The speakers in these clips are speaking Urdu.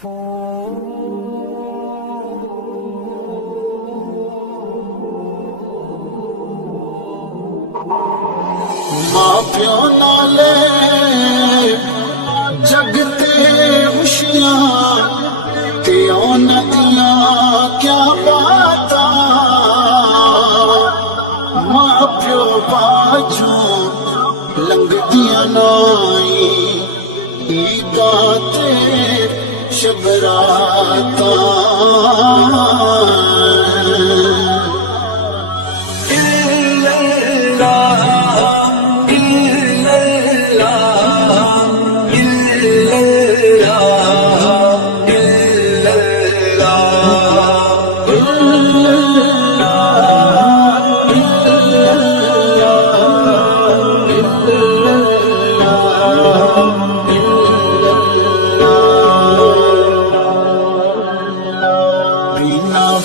ماں پیو نالے جگتے خوشیاں تیوں ندیاں کیا باتاں ماں پیو باجوں لنگ دیاں نائی عیداں تے شبراتاں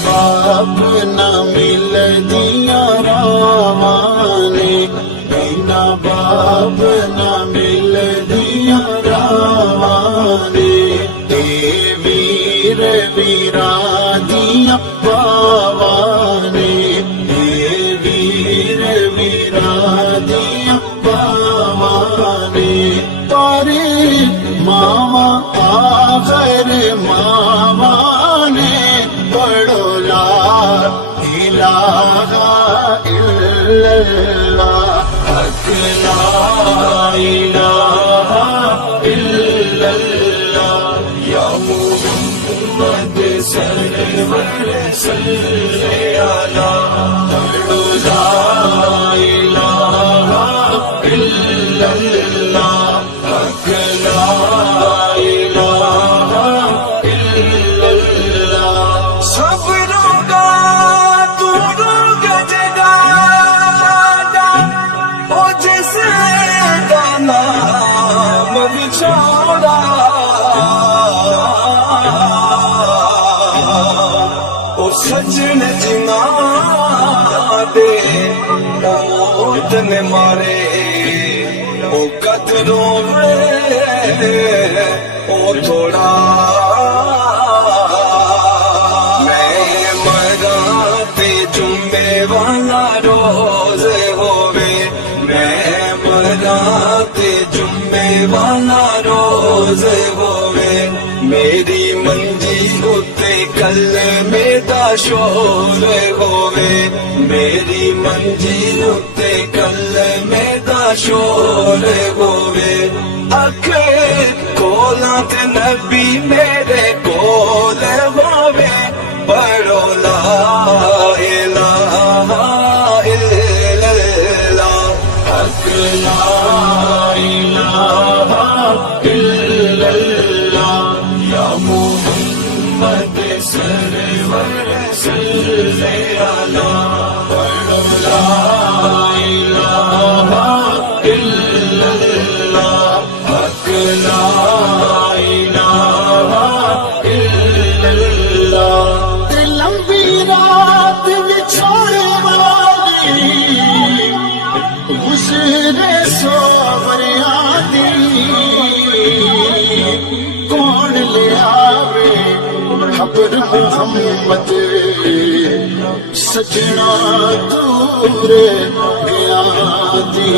باپ نہ مل دیا راوانے بینا باپ نہ مل دیا راوانے اے ویر ویرا دیا باوانے اے ویر ویرا دیا باوانے پارے ماما آخر ماما پڑھو لا الہ الا اللہ حق لا الہ الا اللہ یا محمد سرور صلی علی پڑھو لا الہ الا اللہ حق لا سجن جنا دے موت نے مارے او قدروں او تھوڑا میں مراں تے جمعے والا روز ہووے میں مراں تے جمعے والا روز ہووے میری منجی ہوتے کلمے دا شور ہووے میری منجی ہوتے کلمے دا شور ہووے اکھ کھولاں تے نبی میرے کول ہووے پڑھو لا الہ الا اللہ حق لا الہ الا اللہ یا محمد سرور صلی علی پڑھو لا الہ الا اللہ حق لا الہ الا اللہ لمبی رات بچھوڑے والی گزرے سوبریاں دی کون لے آوے خبر محمد سجنا دور گیا دی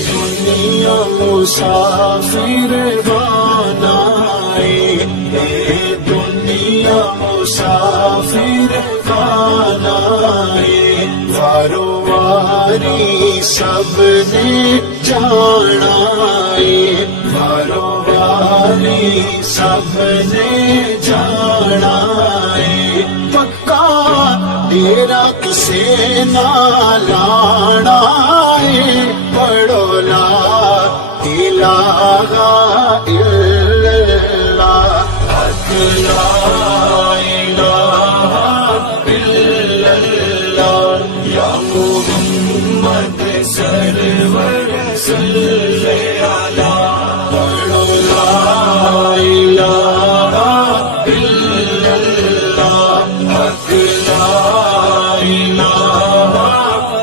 دنیا مسافر بنائے دنیا مسافر بنائے وارو واری سب نے جانا وارو واری سب نے جانا پکا ڈیرا کسے نہ لانا پڑھو لا الہ الا اللہ حق لا الہ الا اللہ یا محمد سرور صلی علی پڑھو لا الہ الا اللہ حق لا الہ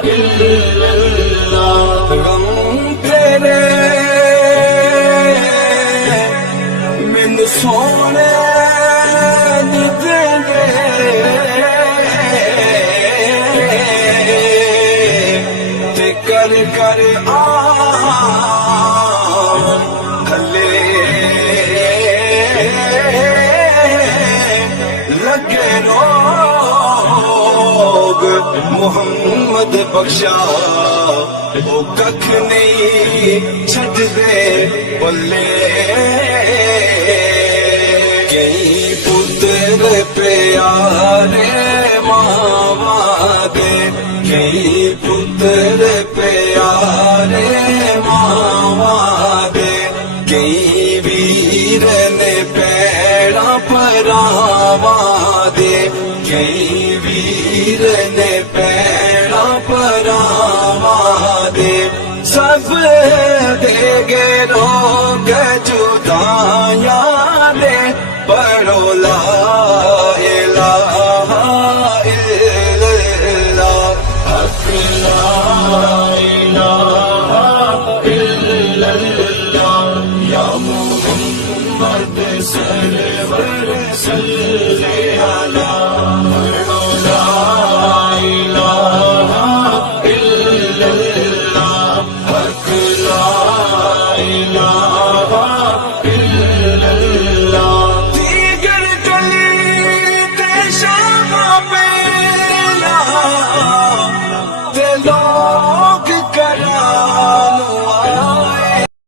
الا اللہ غم تیرے محمد بخشا وہ ککھ نہیں چھڈ دے بلے کئی پتر پیارے ماواں دے کئی پتر پیارے ماواں دے کئی ویر نے پیڑا پراواں دے کئی ویر نے پیڑا پراواں دے سب دے گے روگ